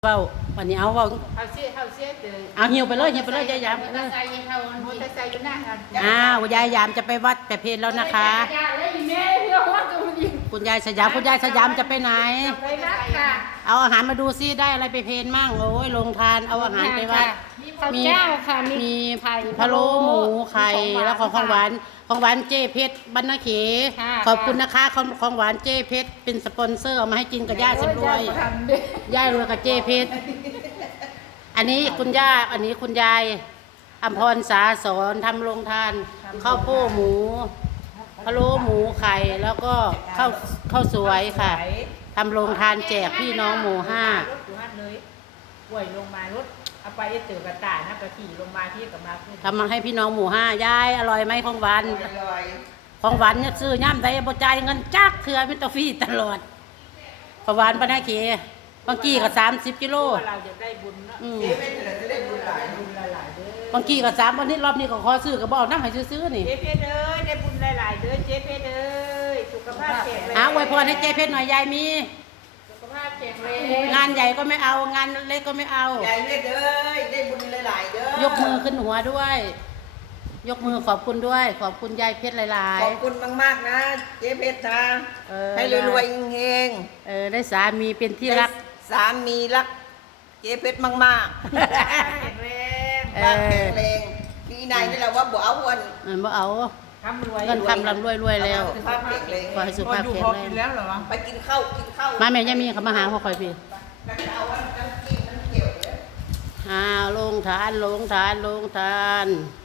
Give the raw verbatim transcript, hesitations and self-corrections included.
เว้าวันนี้เอาเว้าเอาเสียเอาเสียเด้อเอาหิวไปเลยหิวไปเลยยายยามมอเตอร์ไซค์ยังเข้ามอเตอร์ไซค์อยู่หน้ากันอ้าวยายยามจะไปวัดแต่เพลแล้วนะคะยาเลยแม่เพื่อว่าจะมายิงคุณยายสยามคุณยายสยามจะไปไหนไปรักค่ะเอาอาหารมาดูซิได้อะไรไปเพลมั่งโอ้ยลงทานเอาอาหารไปวัดข้าวเจ้าค่ะมีไข่พะโล้หมูไข่แล้วของของหวานของหวานเจ้เพชรบรรณเขค่ะขอบคุณนะคะของของหวานเจ้เพชรเป็นสปอนเซอร์เอามาให้กินกับย่าสำรวยโอ้ทำเด้อย่ารวยกับเจ้เพชรอันนี้คุณย่าอันนี้คุณยายอำพรสาสอนทำโรงทานข้าวโพดหมูพะโล้หมูไข่แล้วก็ข้าวข้าวสวยค่ะทำโรงทานแจกพี่น้องหมู่ห้ารถอยู่หันเลยป่วยลงมารถเอาไปเตือกระต่ายนะกระขี่ลงมาที่กับมาขึ้นทำมาให้พี่น้องหมู่ห้ายายอร่อยไหมของหวานอร่อยของหวานเนี่ยซื้อย่ำใดบ่จ่ายเงินจักเถื่อมิตรฟรีตลอดของหวานปะนะเขบางกี้ก็สามสิบกิโลว่าเราจะได้บุญเนาะอืมเจ๊เป็นอะไรจะได้บุญหลายบุญหลายๆเด้อบางกี้ก็สามวันนี้รอบนี้ก็ขอซื้อก็บเอกน้ำให้ซื้อๆนี่เจ๊เพชรเอ้ยได้บุญหลายๆเด้อเจ๊เพชรเอ้ยสุขภาพแข็งแรงเอาไว้พรให้เจ๊เพชรหน่อยยายมีสุขภาพแข็งแรงงานใหญ่ก็ไม่เอางานเล็กก็ไม่เอาใหญ่เลยเด้อได้บุญหลายๆเด้อยกมือขึ้นหัวด้วย ยกมือขอบคุณด้วย ขอบคุณยายเพชรหลายขอบคุณมากๆนะเจ๊เพชรนะๆเออให้รวยๆเฮงเออได้สามีเป็นที่ๆรักสามีรักเจ๊เพชรมากๆแข็งแรงเอบ้านอแข็งแรงพี่นายนี่แหละว่าบ่เอาวันเออบ่เอาทำรวยเงินคำลำรวยรวยแล้วสุขภาพแข็งแรงขอให้สุขภาพแข็งแรงไปกินข้าวกินข้าวมาแม่ยังมีเขามาหาพ่อคอยพี่แล้วก็เอาวันน้ำจิ้มน้ำเขียวเลยอ้าวลงทานลงทานลงทาน